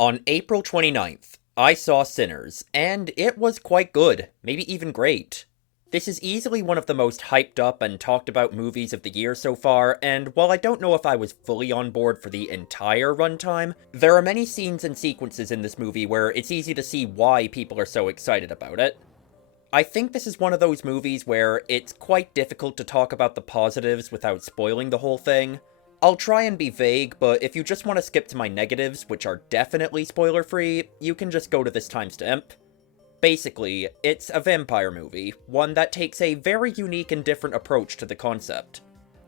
On April 29th, I saw Sinners, and it was quite good, maybe even great. This is easily one of the most hyped up and talked about movies of the year so far, and while I don't know if I was fully on board for the entire runtime, there are many scenes and sequences in this movie where it's easy to see why people are so excited about it. I think this is one of those movies where it's quite difficult to talk about the positives without spoiling the whole thing. I'll try and be vague, but if you just want to skip to my negatives, which are definitely spoiler-free, you can just go to this timestamp. Basically, it's a vampire movie, one that takes a very unique and different approach to the concept.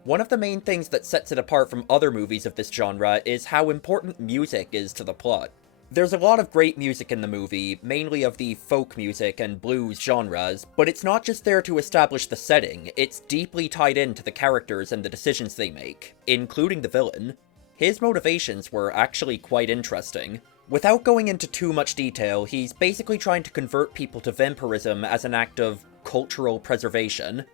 One of the main things that sets it apart from other movies of this genre is how important music is to the plot. There's a lot of great music in the movie, mainly of the folk music and blues genres, but it's not just there to establish the setting, it's deeply tied into the characters and the decisions they make, including the villain. His motivations were actually quite interesting. Without going into too much detail, he's basically trying to convert people to vampirism as an act of cultural preservation.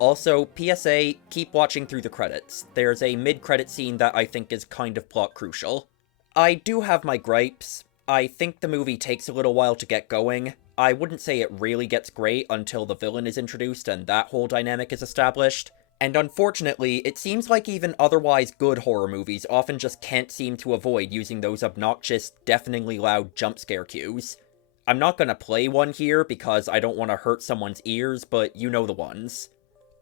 Also, PSA, keep watching through the credits. There's a mid-credit scene that I think is kind of plot crucial. I do have my gripes. I think the movie takes a little while to get going. I wouldn't say it really gets great until the villain is introduced and that whole dynamic is established. And unfortunately, it seems like even otherwise good horror movies often just can't seem to avoid using those obnoxious, deafeningly loud jump scare cues. I'm not gonna play one here because I don't want to hurt someone's ears, but you know the ones.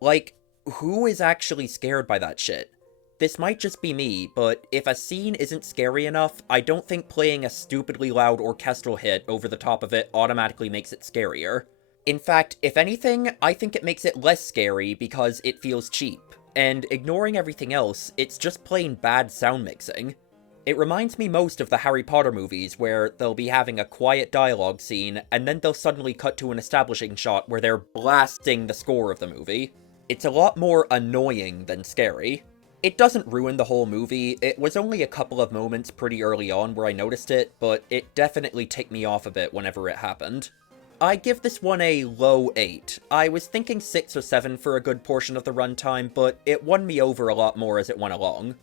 Like, who is actually scared by that shit? This might just be me, but if a scene isn't scary enough, I don't think playing a stupidly loud orchestral hit over the top of it automatically makes it scarier. In fact, if anything, I think it makes it less scary because it feels cheap, and ignoring everything else, it's just plain bad sound mixing. It reminds me most of the Harry Potter movies where they'll be having a quiet dialogue scene, and then they'll suddenly cut to an establishing shot where they're blasting the score of the movie. It's a lot more annoying than scary. It doesn't ruin the whole movie. It was only a couple of moments pretty early on where I noticed it, but it definitely ticked me off a bit whenever it happened. I give this one a low 8. I was thinking 6 or 7 for a good portion of the runtime, but it won me over a lot more as it went along.